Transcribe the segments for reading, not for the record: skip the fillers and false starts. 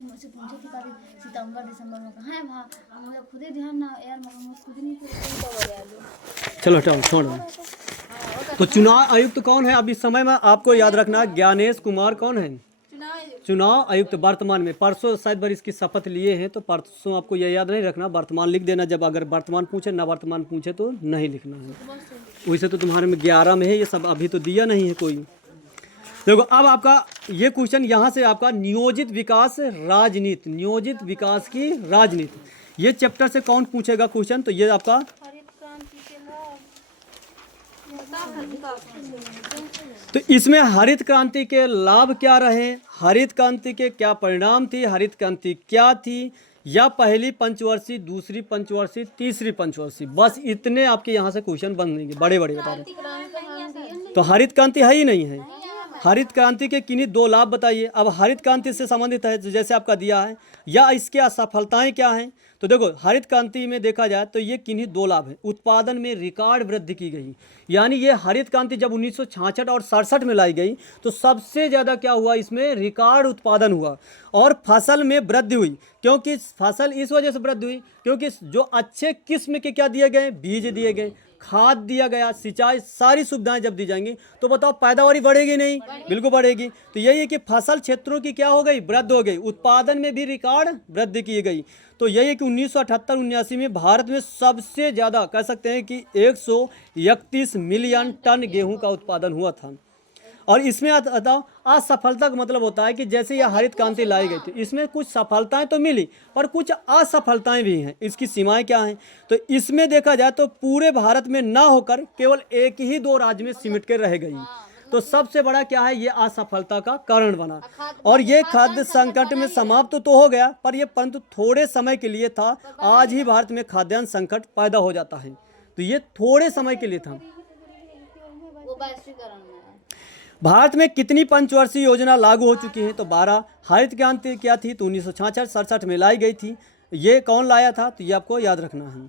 मुझसे पूछे थे कभी सितंबर दिसंबर में कहाँ है वहाँ, मुझे खुद ही ध्यान ना यार, मैं खुद ही नहीं चलो चलो छोड़ो। तो चुनाव आयुक्त कौन है अब इस समय में? आपको याद रखना है, ज्ञानेश कुमार कौन है चुनाव आयुक्त वर्तमान में। परसों शायद बार इसकी शपथ लिए हैं, तो परसों आपको यह याद नहीं रखना, वर्तमान लिख देना। जब अगर वर्तमान पूछे ना वर्तमान पूछे तो नहीं लिखना है। वैसे तो तुम्हारे में 11 में है ये सब, अभी तो दिया नहीं है कोई। देखो अब आपका ये क्वेश्चन यहाँ से आपका नियोजित विकास राजनीति, नियोजित विकास की राजनीति, ये चैप्टर से कौन पूछेगा क्वेश्चन? तो ये आपका तो इसमें हरित क्रांति के लाभ क्या रहे, हरित क्रांति के क्या परिणाम थी, हरित क्रांति क्या थी, या पहली पंचवर्षीय, दूसरी पंचवर्षीय, तीसरी पंचवर्षीय, बस इतने आपके यहाँ से क्वेश्चन बनेंगे, बड़े बड़े बता रहे। तो हरित क्रांति है ही नहीं है। हरित क्रांति के किन्हीं दो लाभ बताइए। अब हरित क्रांति से संबंधित है, जैसे आपका दिया है, या इसके असफलताएं क्या हैं? तो देखो हरित क्रांति में देखा जाए तो ये किन्हीं दो लाभ हैं। उत्पादन में रिकॉर्ड वृद्धि की गई, यानी ये हरित क्रांति जब 1966 और 67 में लाई गई तो सबसे ज़्यादा क्या हुआ, इसमें रिकॉर्ड उत्पादन हुआ और फसल में वृद्धि हुई। क्योंकि फसल इस वजह से वृद्धि हुई क्योंकि जो अच्छे किस्म के क्या दिए गए, बीज दिए गए, खाद दिया गया, सिंचाई, सारी सुविधाएं जब दी जाएंगी तो बताओ पैदावारी बढ़ेगी नहीं? बिल्कुल बढ़ेगी। तो यही है कि फसल क्षेत्रों की क्या हो गई, वृद्धि हो गई, उत्पादन में भी रिकॉर्ड वृद्धि की गई। तो यही है कि 1978-79 में भारत में सबसे ज़्यादा कह सकते हैं कि 131 मिलियन टन गेहूं का उत्पादन हुआ था। और इसमें असफलता का मतलब होता है कि जैसे यह हरित क्रांति लाई गई थी, इसमें कुछ सफलताएं तो मिली पर कुछ असफलताएं भी हैं। इसकी सीमाएं क्या हैं? तो इसमें देखा जाए तो पूरे भारत में ना होकर केवल एक ही दो राज्य में सिमट के रह गई। तो सबसे बड़ा क्या है, ये असफलता का कारण बना। और ये खाद्य संकट में समाप्त तो हो गया पर ये परंतु थोड़े समय के लिए था। आज ही भारत में खाद्यान्न संकट पैदा हो जाता है, तो ये थोड़े समय के लिए था। भारत में कितनी पंचवर्षीय योजना लागू हो चुकी हैं? तो 12। हरित क्रांति क्या थी? तो 1966-67 में लाई गई थी। ये कौन लाया था? तो ये आपको याद रखना है।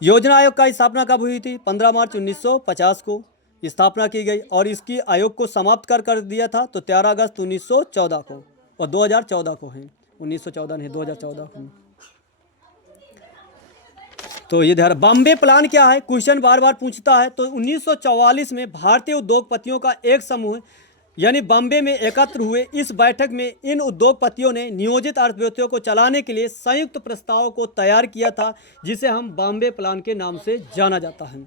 योजना आयोग का स्थापना कब हुई थी? 15 मार्च 1950 को स्थापना की गई और इसकी आयोग को समाप्त कर दिया था तो 13 अगस्त 1914 को, और 2014 को है, 1914 नहीं 2014 को। तो ये ध्यान। बॉम्बे प्लान क्या है? क्वेश्चन बार बार पूछता है। तो 1944 में भारतीय उद्योगपतियों का एक समूह यानी बॉम्बे में एकत्र हुए। इस बैठक में इन उद्योगपतियों ने नियोजित अर्थव्यवस्था को चलाने के लिए संयुक्त प्रस्ताव को तैयार किया था, जिसे हम बॉम्बे प्लान के नाम से जाना जाता है।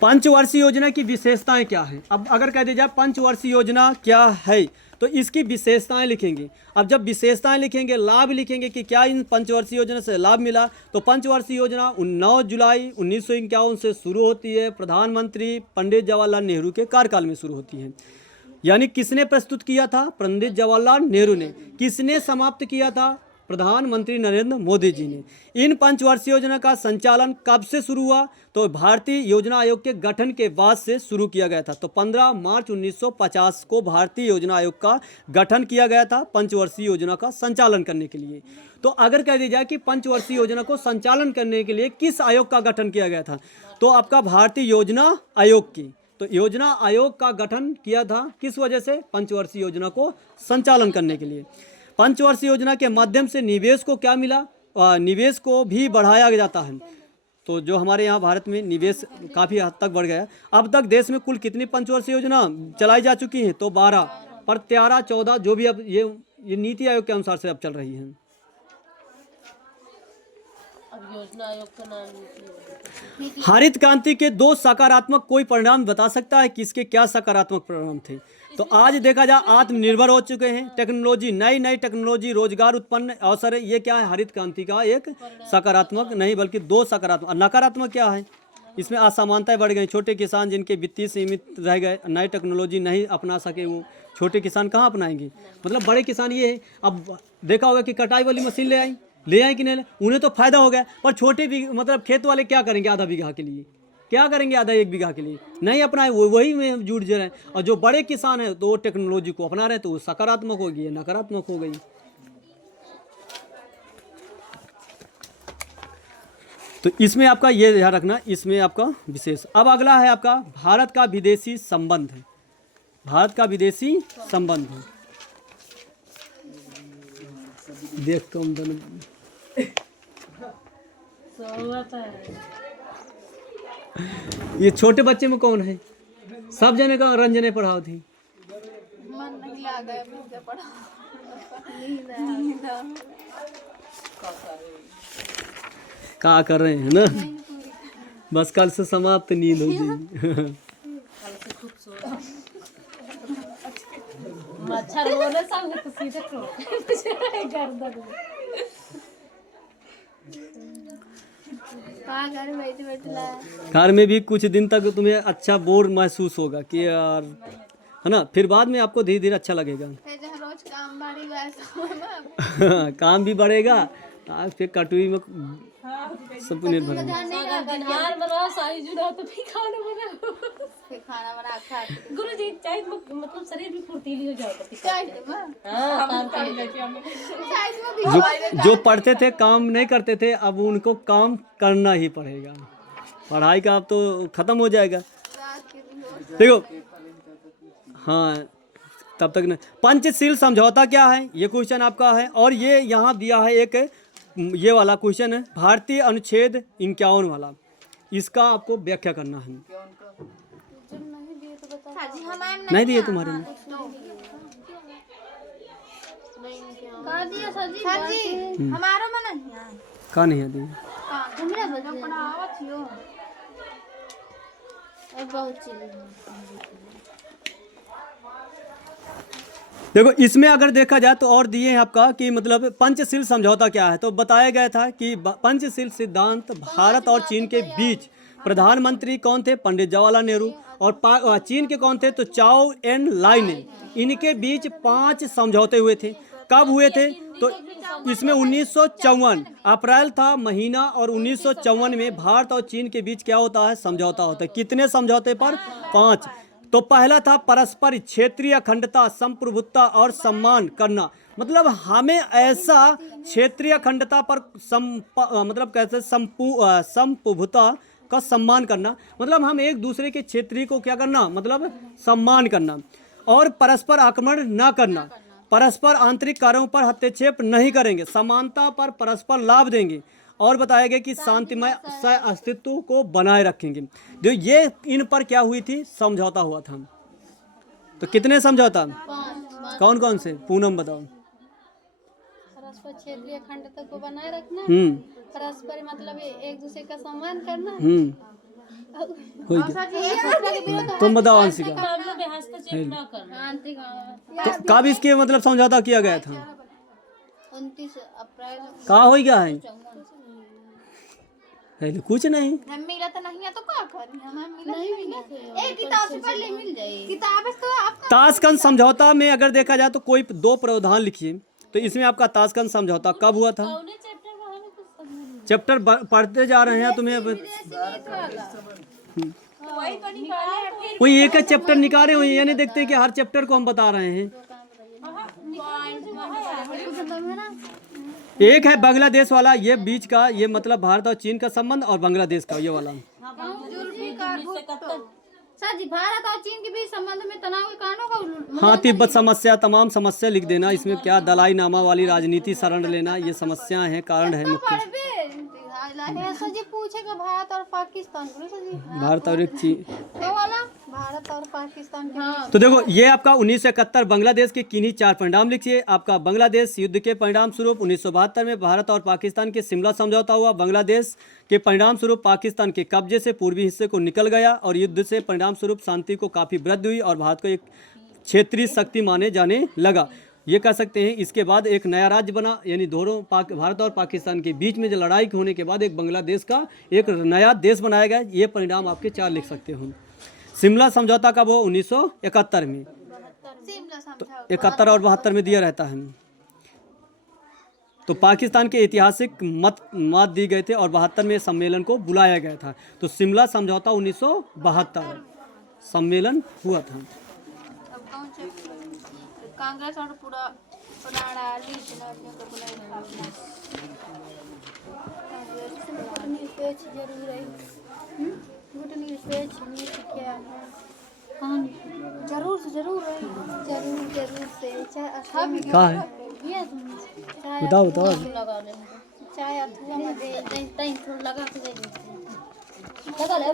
पंचवर्षीय योजना की विशेषताएं क्या हैं? अब अगर कह दिया जाए पंचवर्षीय योजना क्या है तो इसकी विशेषताएं लिखेंगे। अब जब विशेषताएं लिखेंगे, लाभ लिखेंगे कि क्या इन पंचवर्षीय योजना से लाभ मिला। तो पंचवर्षीय योजना 9 जुलाई 1951 से शुरू होती है, प्रधानमंत्री पंडित जवाहरलाल नेहरू के कार्यकाल में शुरू होती है। यानी किसने प्रस्तुत किया था? पंडित जवाहरलाल नेहरू ने। किसने समाप्त किया था? प्रधानमंत्री नरेंद्र मोदी जी ने। इन पंचवर्षीय योजना का संचालन कब से शुरू हुआ? तो भारतीय योजना आयोग के गठन के बाद से शुरू किया गया था। तो 15 मार्च 1950 को भारतीय योजना आयोग का गठन किया गया था पंचवर्षीय योजना का संचालन करने के लिए। तो अगर कह दिया जाए कि पंचवर्षीय योजना को संचालन करने के लिए किस आयोग का गठन किया गया था, तो आपका भारतीय योजना आयोग की। तो योजना आयोग का गठन किया था किस वजह से? पंचवर्षीय योजना को संचालन करने के लिए। पंचवर्षीय योजना के माध्यम से निवेश को क्या मिला? निवेश को भी बढ़ाया जाता है। तो जो हमारे यहाँ भारत में निवेश काफ़ी हद तक बढ़ गया। अब तक देश में कुल कितनी पंचवर्षीय योजना चलाई जा चुकी हैं? तो 12, पर 13-14 जो भी अब ये नीति आयोग के अनुसार से अब चल रही हैं। अब योजना आयोग का नाम। हरित क्रांति के दो सकारात्मक कोई परिणाम बता सकता है कि इसके क्या सकारात्मक परिणाम थे? तो आज देखा जाए आत्मनिर्भर हो चुके हैं, टेक्नोलॉजी, नई नई टेक्नोलॉजी, रोजगार उत्पन्न अवसर है। ये क्या है? हरित क्रांति का एक सकारात्मक नहीं बल्कि दो सकारात्मक। नकारात्मक क्या है? इसमें असमानताएं बढ़ गई। छोटे किसान जिनके वित्तीय सीमित रह गए, नई टेक्नोलॉजी नहीं अपना सके, वो छोटे किसान कहाँ अपनाएंगे? मतलब बड़े किसान ये है, अब देखा होगा कि कटाई वाली मशीन ले आई कि नहीं, उन्हें तो फायदा हो गया, पर छोटे मतलब खेत वाले क्या करेंगे? आधा बीघा के लिए क्या करेंगे? आधा एक बीघा के लिए नहीं अपनाए, वही में जुट जा रहे हैं। और जो बड़े किसान हैं तो वो टेक्नोलॉजी को अपना रहे हैं, तो वो सकारात्मक होगी, नकारात्मक हो गई। तो इसमें आपका ये ध्यान रखना, इसमें आपका विशेष। अब अगला है आपका भारत का विदेशी संबंध है। भारत का विदेशी संबंध है। देख तो हम दोनों ये छोटे बच्चे में कौन है? सब जने का रंजने पढ़ाओ थी। मन नहीं लगा मुझे पढ़ा। क्या कर रहे हैं ना, बस कल से समाप्त नींद हो जाएगी। मच्छर बोले सब तो सीधे गर्दन घर बैठे बैठे ला। घर में भी कुछ दिन तक तुम्हें अच्छा बोर महसूस होगा कि यार, है ना, फिर बाद में आपको धीरे धीरे अच्छा लगेगा। रोज काम बढ़ेगा, काम भी बढ़ेगा, आज फिर कटोरी में सब कुछ निर्भर है। बिहार में रहो शाही जुड़ा तो फिर खाना बना, फिर खाना बना खा गुरु जी चाहे मतलब शरीर भी फुर्तीली हो जाएगा। जो पढ़ते थे काम नहीं करते थे, अब उनको काम करना ही पड़ेगा। पढ़ाई का अब तो खत्म हो जाएगा। देखो हाँ, तब तक नहीं। पंचशील समझौता क्या है, ये क्वेश्चन आपका है। और ये यहाँ दिया है एक ये वाला क्वेश्चन है, भारतीय अनुच्छेद 51 वाला, इसका आपको व्याख्या करना है। नहीं दिए तुम्हारे में? हमारा मन नहीं है। कहाँ नहीं है दिए? हमरा बजम पढ़ावत छियो। बहुत चीज देखो इसमें अगर देखा जाए तो और दिए हैं आपका कि मतलब पंचशील समझौता क्या है। तो बताया गया था कि पंचशील सिद्धांत भारत और चीन के बीच, प्रधानमंत्री कौन थे? पंडित जवाहरलाल नेहरू। और चीन के कौन थे? तो चाओ एन लाई ने। इनके बीच 5 समझौते हुए थे। कब हुए थे? तो इसमें 1954 अप्रैल था महीना, और 1954 में भारत और चीन के बीच क्या होता है? समझौता होता है। कितने समझौते पर? 5। तो पहला था परस्पर क्षेत्रीय अखंडता, संप्रभुता और सम्मान करना। मतलब हमें ऐसा क्षेत्रीय अखंडता पर मतलब कैसे संप्रभुता का सम्मान करना, मतलब हम एक दूसरे के क्षेत्रीय को क्या करना, मतलब सम्मान करना। और परस्पर आक्रमण न करना, परस्पर आंतरिक कार्यों पर हस्तक्षेप नहीं करेंगे, समानता पर परस्पर लाभ देंगे, और बताया गया कि शांतिमय सह अस्तित्व को बनाए रखेंगे। जो ये इन पर क्या हुई थी? समझौता हुआ था। तो कितने समझौता? कौन कौन से? पूनम बताओ। परस्पर क्षेत्रीय अखंडता को बनाए रखना, हम्म, परस्पर मतलब एक दूसरे का सम्मान करना। हो गया। तुम बताओ अंशिका। मामलों में हस्तक्षेप न करना। तो कब इसके मतलब समझौता किया गया था? 29 अप्रैल। कहाँ हो गया है? कुछ नहीं हम मिला तो नहीं है तो क्या करें? हम मिला नहीं मिला, एक किताब से पढ़ ले मिल जाएगी किताब है। तो आपका ताशकंद समझौता में अगर देखा जाए तो कोई 2 प्रावधान लिखिए। तो इसमें आपका ताशकंद समझौता कब हुआ था? चैप्टर पढ़ते जा रहे हैं तुम्हें। कोई एक चैप्टर निकाले हुए, यानी देखते हैं कि हर चैप्टर को हम बता रहे हैं। एक है बांग्लादेश वाला, ये बीच का, ये मतलब भारत और चीन का संबंध, और बांग्लादेश का ये वाला। सर जी, भारत और चीन के बीच संबंध में तनाव के कारणों का हाँ, तिब्बत समस्या, तमाम समस्या लिख देना। इसमें क्या दलाई नामा वाली राजनीति शरण लेना, ये समस्या है, कारण है मुख्य। सर जी पूछेगा भारत और पाकिस्तान को। सर जी भारत और एक चीन, वाला भारत और पाकिस्तान के। तो देखो ये आपका 1971 बांग्लादेश के किन्हीं 4 परिणाम लिखिए। आपका बांग्लादेश युद्ध के परिणाम स्वरूप 1972 में भारत और पाकिस्तान के शिमला समझौता हुआ। बांग्लादेश के परिणाम स्वरूप पाकिस्तान के कब्जे से पूर्वी हिस्से को निकल गया, और युद्ध से परिणाम स्वरूप शांति को काफ़ी वृद्धि हुई और भारत को एक क्षेत्रीय शक्ति माने जाने लगा, ये कह सकते हैं। इसके बाद एक नया राज्य बना, यानी दोनों भारत और पाकिस्तान के बीच में जो लड़ाई होने के बाद एक बांग्लादेश का एक नया देश बनाया गया। ये परिणाम आपके 4 लिख सकते हो। शिमला समझौता कब हो? 1971 में। तो 71 और 72 में दिया रहता है। तो पाकिस्तान के ऐतिहासिक मत दी गए थे, और 72 में सम्मेलन को बुलाया गया था। तो शिमला समझौता 1972 सम्मेलन हुआ था। कांग्रेस और पूरा पुराना निरपेक्ष जरूर है। गुट निरपेक्ष नहीं तो क्या है? कहाँ जरूर से जरूर है। जरूर से चाय कहाँ है ये चाय बताओ बताओ। लगा ले चाय अथवा में दे तई थोड़ा लगा के दे लगा ले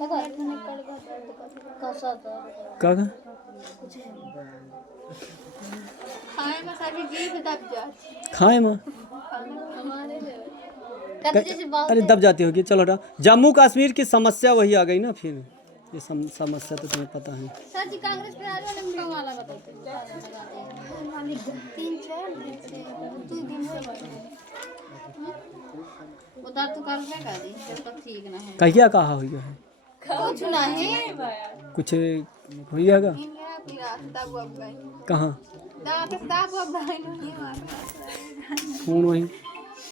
लगा कैसा था का खाए में सारी जीभ दब जा खाए माँ हमारे ले कहते जैसे बात अरे दब जाती होगी। चलो हटा। जम्मू कश्मीर की समस्या वही आ गई ना फिर। ये समस्या तो तुम्हें पता है। सर जी कांग्रेस पे आज वाले मुंडा वाला बताते मालिक 3-4 दिन हो गए उधर तो कर का दी जब तक ठीक ना है कहिया कहा हुई है कुछ नहीं कुछ हुई है का कहाँ दांत दाब अब भाई नहीं मार कौन वही